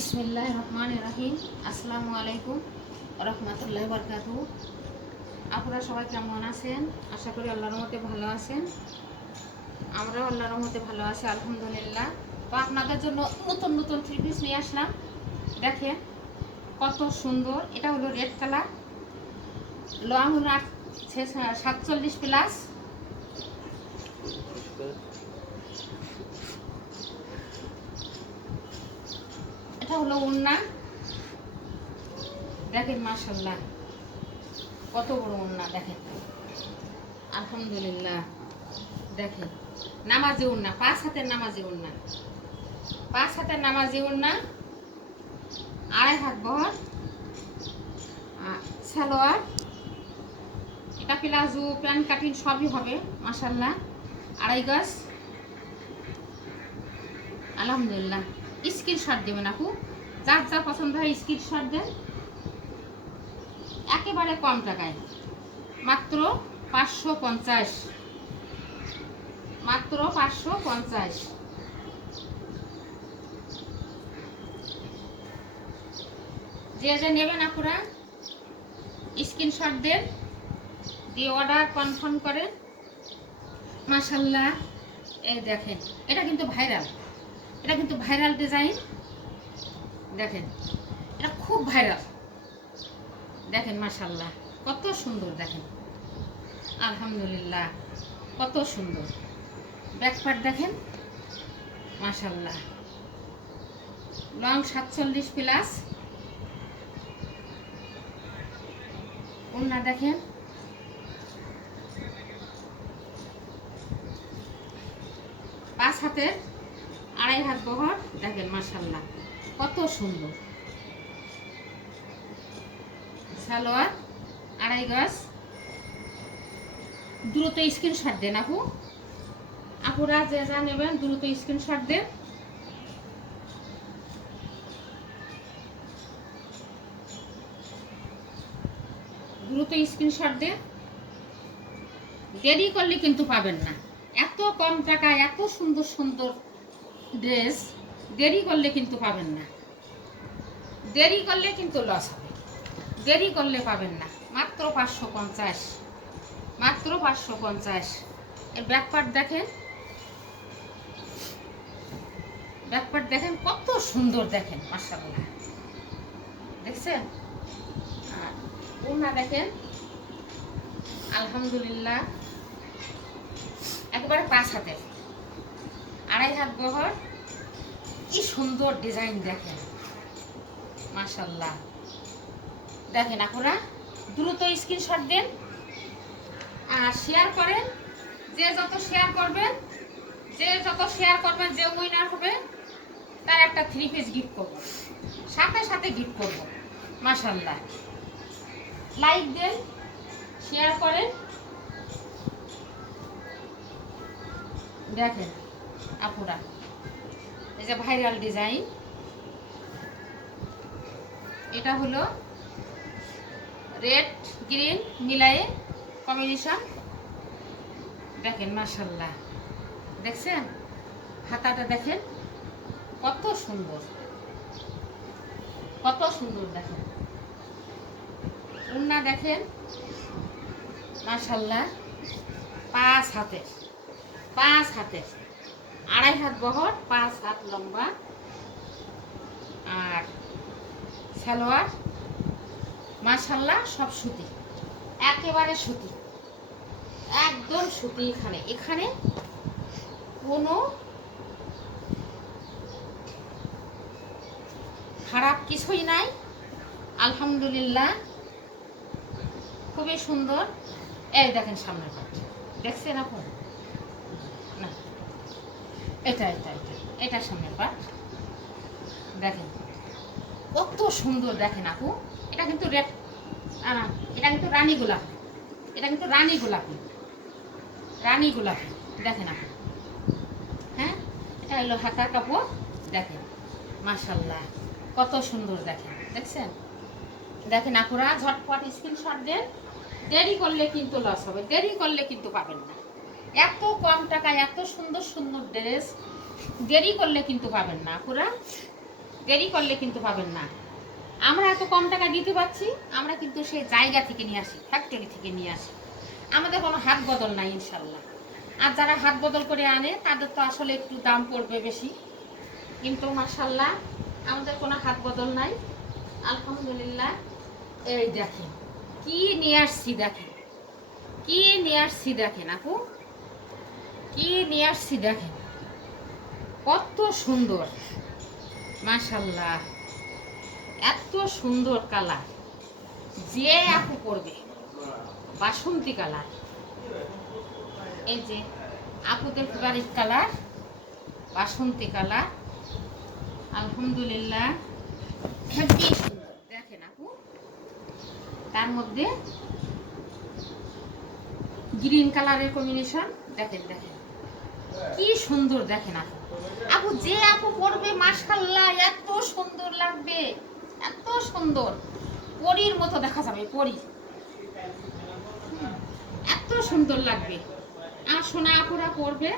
ইসমিল্লাহ রহমান রাহিম আসসালামু আলাইকুম রহমতুল্লাহ বরকাত আপনারা সবাই কেমন আছেন? আশা করি আল্লাহর মতে ভালো আছেন। আমরাও আল্লাহর মতে ভালো আছি, আলহামদুলিল্লাহ। তো আপনাদের জন্য নতুন নতুন থ্রি পিস নিয়ে আসলাম। দেখেন কত সুন্দর। এটা হলো রেড কালার লং হলো সাতচল্লিশ প্লাস এটা হলো উন্না দেখেন মাশাল্লাহ কত বড় উন্না দেখেন। আলহামদুলিল্লাহ, দেখেন। নামাজি উন্না পাঁচ হাতের নামাজি উন্না পাঁচ হাতের নামাজি উন্না আড়াই হাত বহর সালোয়ার, এটা প্লাজো প্যান্ট কাটিং সবই হবে মাশাল্লাহ আড়াই গজ। আলহামদুলিল্লাহ। স্ক্রিনশট দেবেন আপু। যার যা পছন্দ হয় স্ক্রিনশট দেন। একেবারে কম টাকায়। মাত্র পাঁচশো পঞ্চাশ। মাত্র পাঁচশো পঞ্চাশ। যে যে নেবেন আপুরা স্ক্রিনশট দেন, দিয়ে অর্ডার কনফার্ম করেন। মাসাল্লাহ এই দেখেন, এটা কিন্তু ভাইরাল। এটা কিন্তু ভাইরাল ডিজাইন। দেখেন, এটা খুব ভাইরাল দেখেন মাসাল্লাহ কত সুন্দর, দেখেন। আলহামদুলিল্লাহ, কত সুন্দর। ব্যাকপার্ট দেখেন মাসাল্লাহ লং সাতচল্লিশ প্লাস ওনা দেখেন। পাঁচ হাতের আড়াই হাত বহর, দেখেন মাসাল্লাহ কত সুন্দর। সালোয়ার, আড়াই গাছ দ্রুত স্ক্রিনশট দেন আপু। আপুরা যে যা নেবেন দ্রুত স্ক্রিনশট দেন। দ্রুত স্ক্রিনশট দেন। দেরি করলে কিন্তু পাবেন না। এত কম টাকায় এত সুন্দর সুন্দর ড্রেস দেরি করলে কিন্তু পাবেন না। দেরি করলে কিন্তু লস হবে। দেরি করলে পাবেন না। মাত্র পাঁচশো পঞ্চাশ। মাত্র পাঁচশো পঞ্চাশ। এর ব্যাকপার্ট দেখেন। ব্যাকপার্ট দেখেন, কত সুন্দর দেখেন মাসাল্লাহ দেখছেন? আর ওনা দেখেন। আলহামদুলিল্লাহ। একবারে পাঁচ হাতের। আড়াই হাত বহর। কি সুন্দর ডিজাইন দেখেন। মাশাল্লাহ দেখেন আপনারা দ্রুত স্ক্রিনশট দেন আর শেয়ার করেন। যে যত শেয়ার করবেন, যে যত শেয়ার করবেন, যে উইনার হবে, তার একটা থ্রি পিস গিফট করব। সাথে সাথে গিফট করব। মাশাল্লাহ লাইক দেন শেয়ার করেন। দেখেন, আপুরা। এই যে ভাইরাল ডিজাইন। এটা হলো রেড, গ্রিন মিলায়ে কম্বিনেশন। দেখেন মাসাল্লাহ দেখছেন? হাতাটা দেখেন, কত সুন্দর। কত সুন্দর দেখেন। উন্না দেখেন মাসাল্লাহ পাঁচ হাতে পাঁচ হাতের। আড়াই হাত বহর, পাঁচ হাত লম্বা। আর সালোয়ার, মাশাল্লাহ, সব সুতি। একেবারে সুতি। একদম সুতি এখানে। এখানে কোনো খারাপ কিছুই নাই। আলহামদুলিল্লাহ। খুবই সুন্দর। এই দেখেন সামনের পাট। দেখছেন আপনি এটা এটা এটা এটা সামনের পাট দেখেন, কত সুন্দর দেখেন আপু। এটা কিন্তু রেড এটা কিন্তু রানী গোলাপ। এটা কিন্তু রানী গোলাপি। রানী গোলাপি। দেখেন আপু। হ্যাঁ? এটা হলো হাতা কাপড়। দেখেন মাশাল্লাহ কত সুন্দর দেখেন। দেখছেন? দেখেন আপুরা, ঝটপট স্ক্রিনশট দেন। দেরি করলে কিন্তু লস হবে। দেরি করলে কিন্তু পাবেন না। এত কম টাকায়, এত সুন্দর সুন্দর ড্রেস দেরি করলে কিন্তু পাবেন না, আপুরা। দেরি করলে কিন্তু পাবেন না। আমরা এত কম টাকা দিতে পারছি, আমরা কিন্তু সেই জায়গা থেকে নিয়ে আসি ফ্যাক্টরি থেকে নিয়ে আসি। আমাদের কোনো হাত বদল নাই ইনশাল্লাহ আর যারা হাত বদল করে আনে, তাদের তো আসলে একটু দাম পড়বে বেশি। কিন্তু মাসাল্লাহ আমাদের কোনো হাত বদল নাই। আলহামদুলিল্লাহ। এই দেখেন, কি নিয়ে আসছি দেখেন, কি নিয়ে আসছি দেখেন, আপু? কি নিয়ে আসছি দেখেন। কত সুন্দর। মাশাল্লাহ এত সুন্দর কালার। যে আপু করবে। বাসন্তী কালার। এই যে আপুদের ফেভারিট কালার, বাসন্তী কালার। আলহামদুলিল্লাহ। হেভি সুন্দর। দেখেন আপু। তার মধ্যে গ্রিন কালারের কম্বিনেশন দেখেন দেখেন। কি সুন্দর দেখেন আপু। আপু, যে আপু পড়বে মাশাল্লাহ এত সুন্দর লাগবে, এত সুন্দর। পরীর মতো দেখা যাবে, পরী। এত সুন্দর লাগবে। আর সোনা আপুরা পড়বে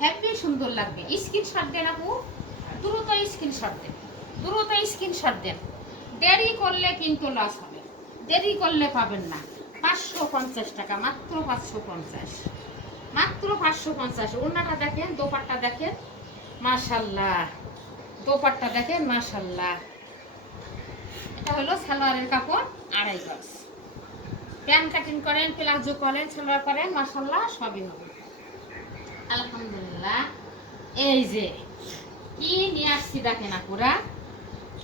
হ্যাপি সুন্দর লাগবে। স্ক্রিনশট দেন আপু, দ্রুত স্ক্রিনশট দেন, দ্রুত স্ক্রিনশট দেন। দেরি করলে কিন্তু লস হবে। দেরি করলে পাবেন না। পাঁচশো পঞ্চাশ টাকা, মাত্র পাঁচশো পঞ্চাশ। মাত্র পাঁচশো পঞ্চাশ। ওনাটা দেখেন, দোপাট্টা দেখেন, মাশাল্লাহ। দোপাট্টা দেখেন, মাশাল্লাহ। এটা হলো সালোয়ারের কাপড় আড়াই গজ। প্যান্ট কাটিং করেন, প্লাজো করেন, সালোয়ার করেন, মাশাল্লাহ, সবই হবে। আলহামদুলিল্লাহ। এই যে, কি নিয়ে আসছি দেখেন আপুরা?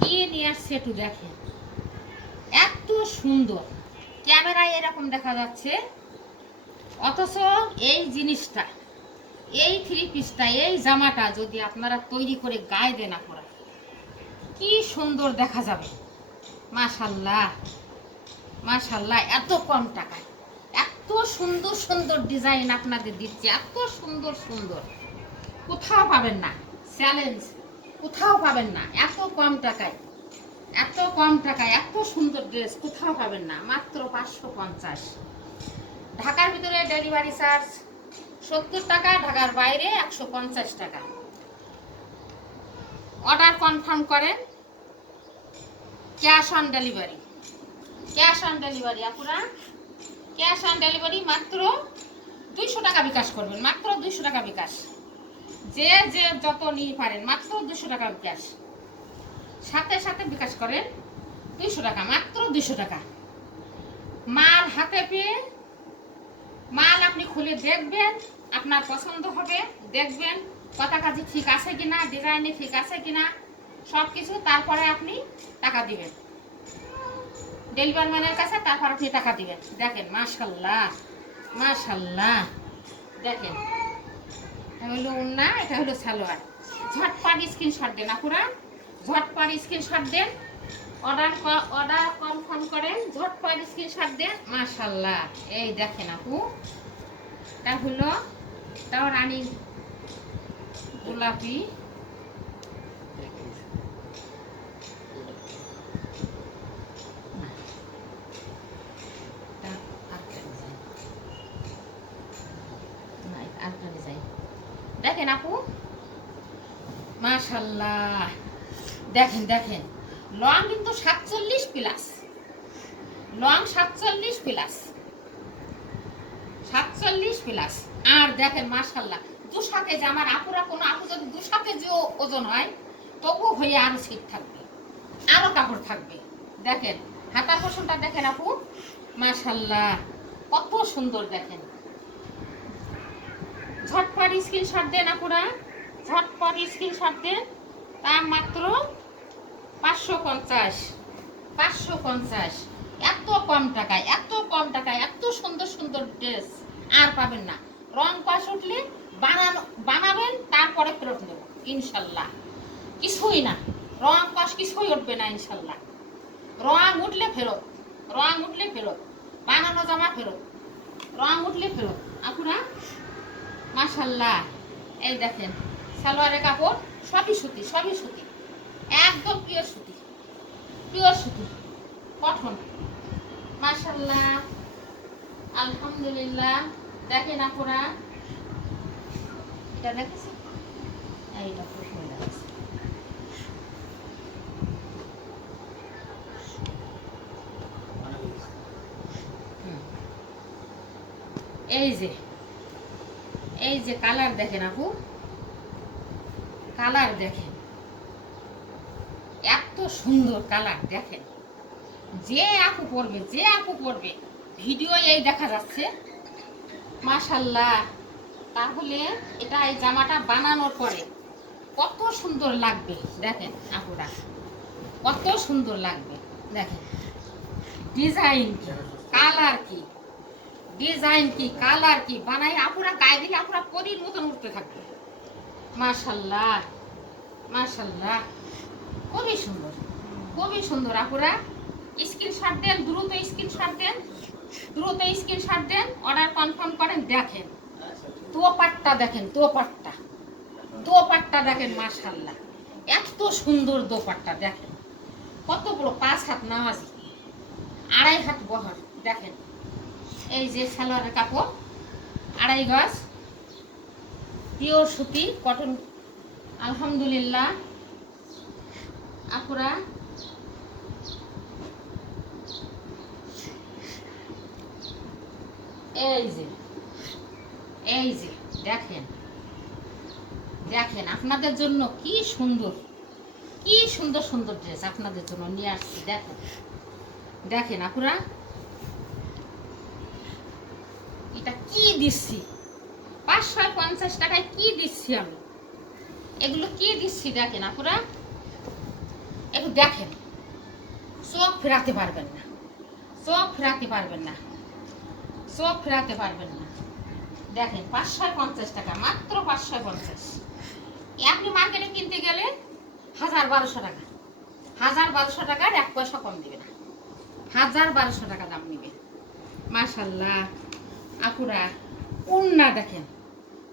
কি নিয়ে আসছি একটু দেখেন। এত সুন্দর। ক্যামেরায় এরকম দেখা যাচ্ছে। অথচ এই জিনিসটা, এই থ্রি পিসটা এই জামাটা যদি আপনারা তৈরি করে গায়ে দেন আপনারা, কি সুন্দর দেখা যাবে। মাশাল্লাহ মাশাল্লাহ এত কম টাকায়। এত সুন্দর সুন্দর ডিজাইন আপনাদের দিচ্ছে, এত সুন্দর সুন্দর। কোথাও পাবেন না চ্যালেঞ্জ কোথাও পাবেন না, এত কম টাকায়, এত কম টাকায়, এত সুন্দর ড্রেস কোথাও পাবেন না, মাত্র পাঁচশো পঞ্চাশ। ঢাকার ভিতরে ডেলিভারি চার্জ সত্তর টাকা, ঢাকার বাইরে একশো পঞ্চাশ টাকা। অর্ডার কনফার্ম করেন। Cash on delivery cash on delivery আপনারা ক্যাশ অন ডেলিভারি মাত্র দুইশো টাকা বিকাশ করবেন, মাত্র দুইশো টাকা বিকাশ। যে যে যত নিয়ে পারেন, মাত্র দুশো টাকা বিকাশ। সাথে সাথে বিকাশ করেন দুইশো টাকা, মাত্র দুইশো টাকা। মাল হাতে পেয়ে মাল আপনি খুলে দেখবেন, আপনার পছন্দ হবে, দেখবেন কথা কাজে ঠিক আছে কিনা ডিজাইনে ঠিক আছে কিনা সব কিছু তারপরে আপনি টাকা দিবেন। ডেলিভারি ম্যানের কাছে তারপর আপনি টাকা দিবেন। দেখেন, মাশাল্লাহ মাশাল্লাহ, দেখেন। এটা হলো উন্না এটা হলো সালোয়ার। ঝটপট স্ক্রিনশট দেন, আপুরা। ঝটপট স্ক্রিনশট দেন। অর্ডার অর্ডার কনফার্ম করেন ঝটপট স্ক্রিনশট দেন মাশাল্লাহ। এই দেখেন আপু, এটা হলো তাও রানী গোলাপি। দেখেন আপু, মাশাল্লাহ। দেখেন দেখেন। লং সাতচল্লিশ প্লাস লং সাতচল্লিশ প্লাস সাতচল্লিশ প্লাস আর দেখেন কেজি আমার আপুরা, কোনো আপু যদি ওজন হয় হয়ে আরও সিট থাকবে, আরও কাপড় থাকবে। দেখেন পোষণটা দেখেন আপু মাশাল্লাহ কত সুন্দর দেখেন। ঝটপট স্ক্রিনশট দেন আপুরা, ঝটপট স্ক্রিনশট দেন, তার মাত্র পাঁচশো পঞ্চাশ। পাঁচশো পঞ্চাশ। এত কম টাকায়, এত কম টাকায়, এত সুন্দর সুন্দর ড্রেস আর পাবেন না। রং পাশ উঠলে বানানো, বানাবেন, তারপরে ফেরত নেব, ইনশাল্লাহ। কিছুই না। রং পাশ কিছুই উঠবে না, ইনশাল্লাহ। রং উঠলে ফেরত, রং উঠলে ফেরত, বানানো জামা ফেরত, রং উঠলে ফেরত। আপুরা, মাশাল্লাহ। এই দেখেন, সালোয়ারের কাপড় সবই সুতি সবই সুতি। একদম প্রিয় সুতি। প্রিয় সুতি। কঠন মাশাল্লাহ আলহামদুলিল্লাহ। দেখেন আপনারা এটা দেখেছি এইটা প্রথমে দেখেছি এই যে। এই যে কালার দেখেন আপু। কালার দেখেন। সুন্দর কালার, দেখেন। যে আপু পড়বে, যে আপু পড়বে ভিডিও এই দেখা যাচ্ছে। মাশাল্লাহ তাহলে এটা এই জামাটা বানানোর পরে কত সুন্দর লাগবে, দেখেন আপুরা। কত সুন্দর লাগবে, দেখেন। ডিজাইন কি, কালার কি, ডিজাইন কি, কালার কি, বানাই আপুরা গায়ে দিলে আপুরা পরীর মতন উঠতে থাকবে। মাশাল্লাহ মাশাল্লাহ খুবই সুন্দর। খুবই সুন্দর, আপুরা। স্ক্রিনশট দেন, দ্রুত স্ক্রিনশট দেন, দ্রুত স্ক্রিনশট দেন অর্ডার কনফার্ম করেন, দেখেন। দোপাট্টা দেখেন, দোপাট্টা। দোপাট্টা দেখেন মাশাল্লাহ এত সুন্দর দোপাট্টা, দেখেন। কত বড় পাঁচ হাত নামাজি, আড়াই হাত বহর, দেখেন। এই যে সালোয়ারের কাপড়, আড়াই গজ, পিওর সুতি, কটন, আলহামদুলিল্লাহ। আপুরা এই যে এই যে, দেখেন দেখেন, আপনাদের জন্য কি সুন্দর কি সুন্দর সুন্দর ড্রেস আপনাদের জন্য নিয়ে আসছি, দেখেন। দেখেন আপুরা, এটা কি দিচ্ছি? পাঁচশো পঞ্চাশ টাকায় কি দিচ্ছি আমি? এগুলো কি দিচ্ছি দেখেন আপুরা? একটু দেখেন, চোখ ফেরাতে পারবেন না, চোখ ফেরাতে পারবেন না। চোখ ফেরাতে পারবেন না। দেখেন, পাঁচশো পঞ্চাশ টাকা, মাত্র পাঁচশো পঞ্চাশ। আপনি মার্কেটে কিনতে গেলে হাজার বারোশো টাকা। হাজার বারোশো টাকার এক পয়সা কম দেবে না। হাজার বারোশো টাকা দাম নিবে। মাশাল্লাহ, আপুরা উন্না দেখেন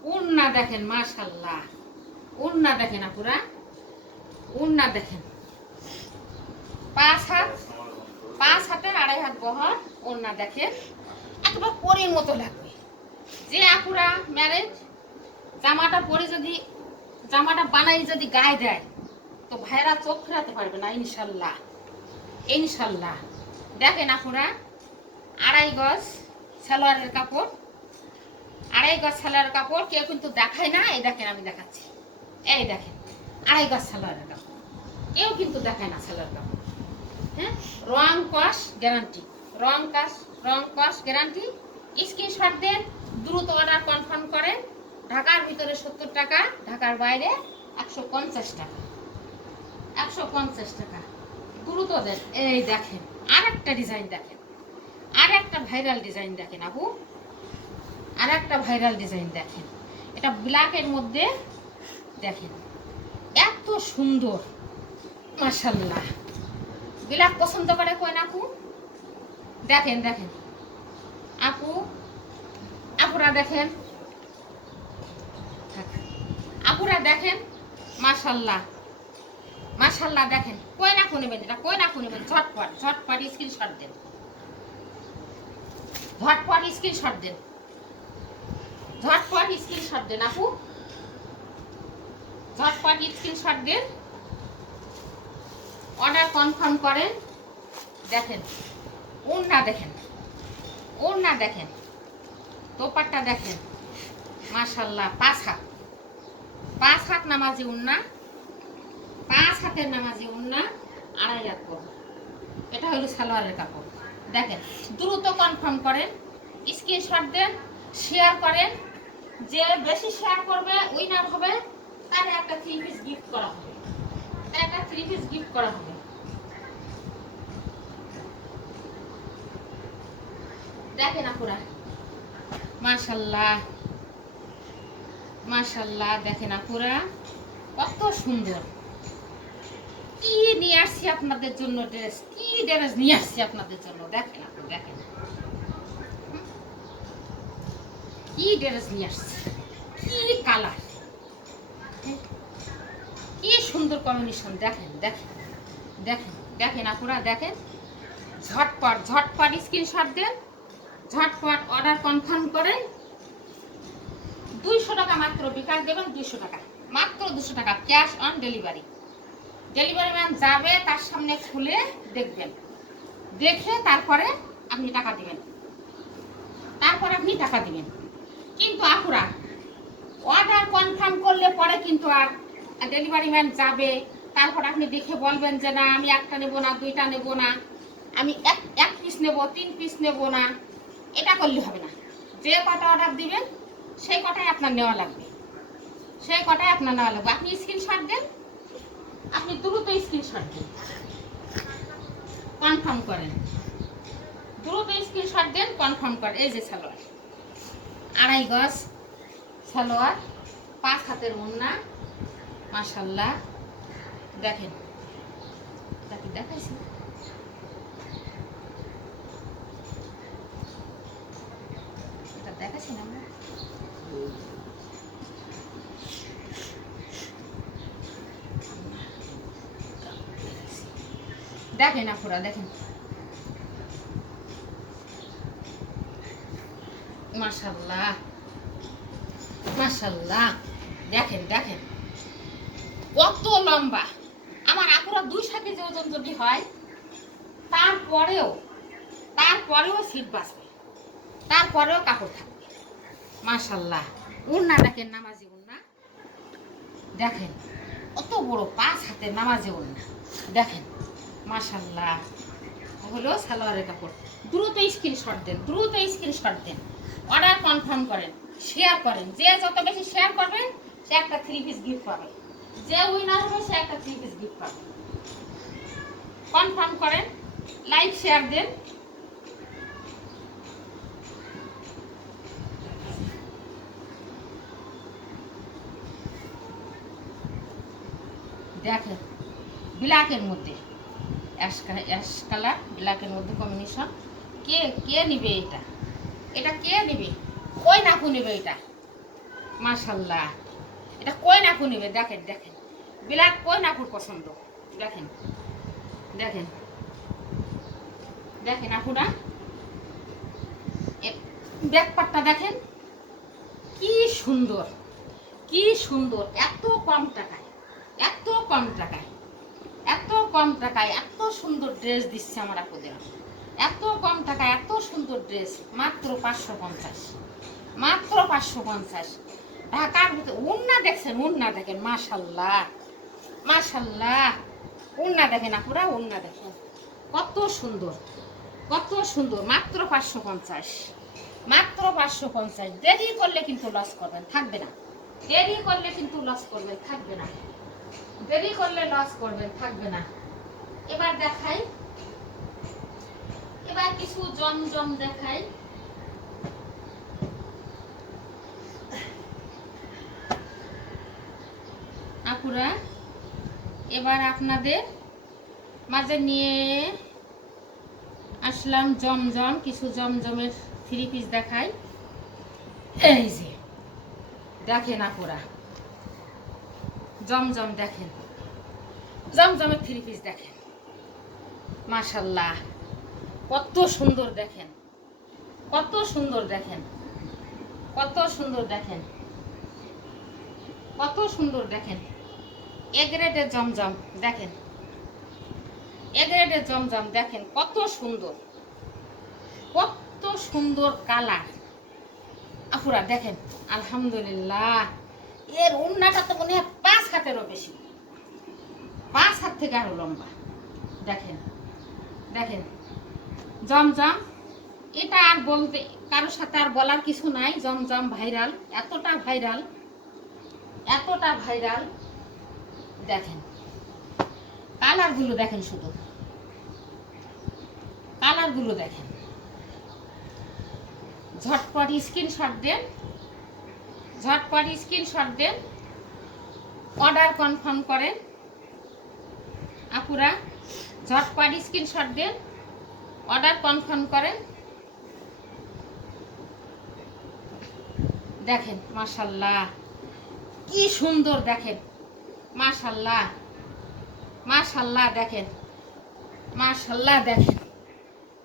উন্না দেখেন, মাশাল্লাহ। উন্না দেখেন, আপুরা উন্না দেখেন। পাঁচ হাত, পাঁচ হাতের আড়াই হাত বহর ওন্না দেখেন। একেবারে পরের মতো লাগবে। যে আপুরা ম্যারেজ জামাটা পরে যদি, জামাটা বানাই যদি গায়ে দেয়, তো ভাইরা চোখ ফেরাতে পারবে না, ইনশাল্লাহ। ইনশাল্লাহ। দেখেন আপুরা, আড়াই গজ সালোয়ারের কাপড়। আড়াই গজ সালোয়ারের কাপড়, কেউ কিন্তু দেখায় না, এই দেখেন আমি দেখাচ্ছি। এই দেখেন, আড়াই গজ সালোয়ারের কাপড়। কেউ কিন্তু দেখায় না সালোয়ার কাপড়। হ্যাঁ? রং কস গ্যারান্টি রং কাস রং কস গ্যারান্টি স্ক্রিনশট দেন দ্রুত অর্ডার কনফার্ম করেন ঢাকার ভিতরে সত্তর টাকা, ঢাকার বাইরে একশো পঞ্চাশ টাকা। একশো পঞ্চাশ টাকা। দ্রুত দেন। এই দেখেন আর একটা ডিজাইন দেখেন। আর একটা ভাইরাল ডিজাইন দেখেন আপু। আর একটা ভাইরাল ডিজাইন দেখেন। এটা ব্ল্যাকের মধ্যে দেখেন। এত সুন্দর। মাশাল্লাহ ব্ল্যাক পছন্দ করে কই না আপু? দেখেন দেখেন। আপু, আপুরা দেখেন। আপুরা দেখেন, মাশাল্লাহ। মাশাল্লাহ দেখেন। কই না নেবেন এটা? কই না নেবেন ঝটপট ঝটপট স্ক্রিনশট দেন। ঝটপট স্ক্রিনশট দেন। ঝটপট স্ক্রিনশট দেন, আপু। ঝটপট স্ক্রিনশট দেন। অর্ডার কনফার্ম করেন। দেখেন। ওড়না দেখেন। ওড়না দেখেন। তোপারটা দেখেন। মাশাল্লাহ, পাঁচ হাত। পাঁচ হাত নামাজি উন্না পাঁচ হাতের নামাজি উন্না আড়াই হাত পর এটা হলো সালোয়ারের কাপড়। দেখেন, দ্রুত কনফার্ম করেন স্ক্রিনশট দেন শেয়ার করেন। যে বেশি শেয়ার করবে উইনার হবে, তার একটা থ্রি পিস গিফট করা হবে। তার একটা থ্রি পিস গিফট করা হবে। দেখেন আপুরা। মাশাল্লাহ। মাশাল্লাহ, দেখেন আপুরা। কত সুন্দর। কি নিয়ে আসছি আপনাদের জন্য ড্রেস কি ড্রেস নিয়ে আসছি আপনাদের জন্য? দেখেন আপু, দেখেন। কি ড্রেস নিয়ে আসছি? কি কালার কি সুন্দর কম্বিনেশন দেখেন দেখেন। দেখেন দেখেন আপুরা, দেখেন। ঝটপট ঝটপট স্ক্রিনশট দেন। ঝটপট অর্ডার কনফার্ম করেন দুইশো টাকা মাত্র বিকাশ দেবেন, দুইশো টাকা। মাত্র দুশো টাকা cash on delivery delivery man যাবে, তার সামনে খুলে দেখবেন। দেখে তারপরে আপনি টাকা দিবেন। তারপর আপনি টাকা দিবেন। কিন্তু আপুরা অর্ডার কনফার্ম করলে পরে কিন্তু আর ডেলিভারি ম্যান যাবে, তারপর আপনি দেখে বলবেন যে, না, আমি একটা নেব না, দুইটা নেব না। আমি এক এক পিস নেব, তিন পিস নেব না। এটা করলে হবে না। যে কটা অর্ডার দিবেন, সেই কটাই আপনার নেওয়া লাগবে। সেই কটাই আপনার নেওয়া লাগবে। আপনি স্ক্রিনশট দেন, আপনি দ্রুত স্ক্রিনশট দেন। কনফার্ম করেন। দ্রুত স্ক্রিনশট দেন কনফার্ম করেন। এই যে সালোয়ার। আড়াই গজ সালোয়ার, পাঁচ হাতের মুন্না মাশাল্লাহ দেখেন। দেখেন দেখাইছি? এটা না। দেখেন আপুরা, দেখেন। মাশাল্লাহ মাশাল্লাহ দেখেন দেখেন। কত লম্বা। আমার আপুরা দুই সাথে যে ওজন যদি হয়, তারপরেও তারপরেও সিট বাঁচবে। তারপরেও কাপড় থাকবে। মাশাল্লাহ। উন্না দেখেন নামাজি উন্না দেখেন অত বড় পাঁচ হাতে নামাজি উন্না দেখেন, মাশাল্লাহ। হলো সালোয়ারের কাপড়। দ্রুত স্ক্রিনশট দেন, দ্রুত স্ক্রিনশট দেন। অর্ডার কনফার্ম করেন শেয়ার করেন। যে যত বেশি শেয়ার করবেন, সে একটা থ্রি পিস গিফট পাবে। যে উইনার হবে, সে একটা থ্রি পিস গিফট পাবে। কনফার্ম করেন লাইক শেয়ার দেন। দেখেন ব্ল্যাকের মধ্যে। অ্যাশ অ্যাশ কালার ব্ল্যাকের মধ্যে কম্বিনেশন কে কে নিবে এটা? এটা কে নিবে? কই নাকু নিবে এটা? মাশাল্লাহ। এটা কই নাকু নিবে? দেখেন দেখেন। ব্ল্যাক কই নাকুর পছন্দ? দেখেন দেখেন। দেখেন আপুরা ব্যাকপারটা দেখেন। কি সুন্দর কি সুন্দর, এত কম টাকায়। কম টাকায়। এত কম টাকায় এত সুন্দর ড্রেস দিচ্ছে আমার আপুদের এত কম টাকায় এত সুন্দর ড্রেস মাত্র পাঁচশো পঞ্চাশ। মাত্র পাঁচশো পঞ্চাশ। ঢাকার ভিতরে, উন্না দেখছেন, উন্না দেখেন, মাশাল্লাহ মাশাল্লাহ। উন্না দেখেন আপুরা উন্না দেখেন। কত সুন্দর কত সুন্দর, মাত্র পাঁচশো পঞ্চাশ। মাত্র পাঁচশো পঞ্চাশ। দেরি করলে কিন্তু লস করবেন, থাকবে না। দেরি করলে কিন্তু লস করবেন, থাকবে না। দেরি করলে লস করবেন থাকবে না। এবার দেখাই। এবার কিছু জমজম দেখাই। আপুরা, এবার আপনাদের মাঝে নিয়ে আসলাম জমজম, কিছু জমজমের থ্রি পিস দেখাই। এই যে, দেখেন আপুরা। জমজম দেখেন। জমজমের থ্রি পিস দেখেন। মাশাল্লাহ কত সুন্দর দেখেন। কত সুন্দর দেখেন। কত সুন্দর দেখেন। কত সুন্দর দেখেন। এ গ্রেডের জমজম দেখেন। এ গ্রেডের জমজম দেখেন। কত সুন্দর। কত সুন্দর কালার। আপুরা দেখেন। আলহামদুলিল্লাহ। এর উন্নাটা তো মনে হয় হাতেরও বেশি। পাঁচ হাত থেকে আরও লম্বা। দেখেন দেখেন। জমজম এটা আর বলতে, কারোর সাথে আর বলার কিছু নাই। জমজম ভাইরাল, এতটা ভাইরাল এতটা ভাইরাল। দেখেন, কালারগুলো দেখেন শুধু। কালারগুলো দেখেন। ঝটপট স্ক্রিনশট দেন। ঝটপট স্ক্রিনশট দেন। অর্ডার কনফার্ম করেন। আপুরা ঝটপট স্ক্রিনশট দেন অর্ডার কনফার্ম করেন। দেখেন, মাশাল্লাহ, কি সুন্দর দেখেন। মাশাল্লাহ মাশাল্লাহ দেখেন মাশাল্লাহ দেখেন।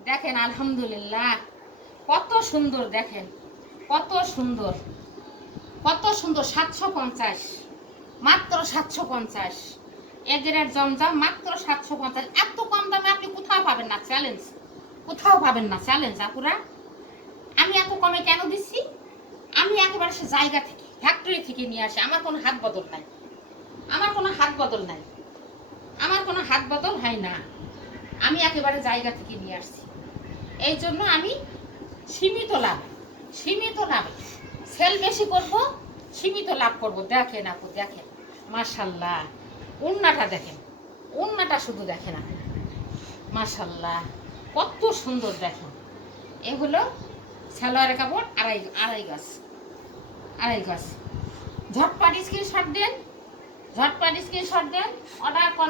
দেখেন, আলহামদুলিল্লাহ, কত সুন্দর দেখেন, কত সুন্দর কত সুন্দর, সাতশো পঞ্চাশ। মাত্র সাতশো পঞ্চাশ। এগেরের জমজম মাত্র সাতশো পঞ্চাশ। এত কম দামে আপনি কোথাও পাবেন না চ্যালেঞ্জ কোথাও পাবেন না চ্যালেঞ্জ আপুরা। আমি এত কমে কেন দিচ্ছি? আমি একেবারে সে জায়গা থেকে ফ্যাক্টরি থেকে নিয়ে আসি। আমার কোনো হাত বদল নাই। আমার কোনো হাত বদল নাই। আমার কোনো হাত বদল হয় না। আমি একেবারে জায়গা থেকে নিয়ে আসছি। এই জন্য আমি সীমিত লাভ সীমিত লাভ সেল বেশি করব সীমিত লাভ করব। দেখেন আপু, দেখেন। মাশাল্লাহ। উন্নাটা দেখেন। উন্নাটা শুধু দেখেন আপু মাশাল্লাহ। কত সুন্দর দেখেন। এগুলো সালোয়ার কাপড়, আড়াই আড়াই গাছ আড়াই গাছ ঝটপাট স্ক্রিনশট দেন। ঝটপাট স্ক্রিনশট দেন। অর্ডার কন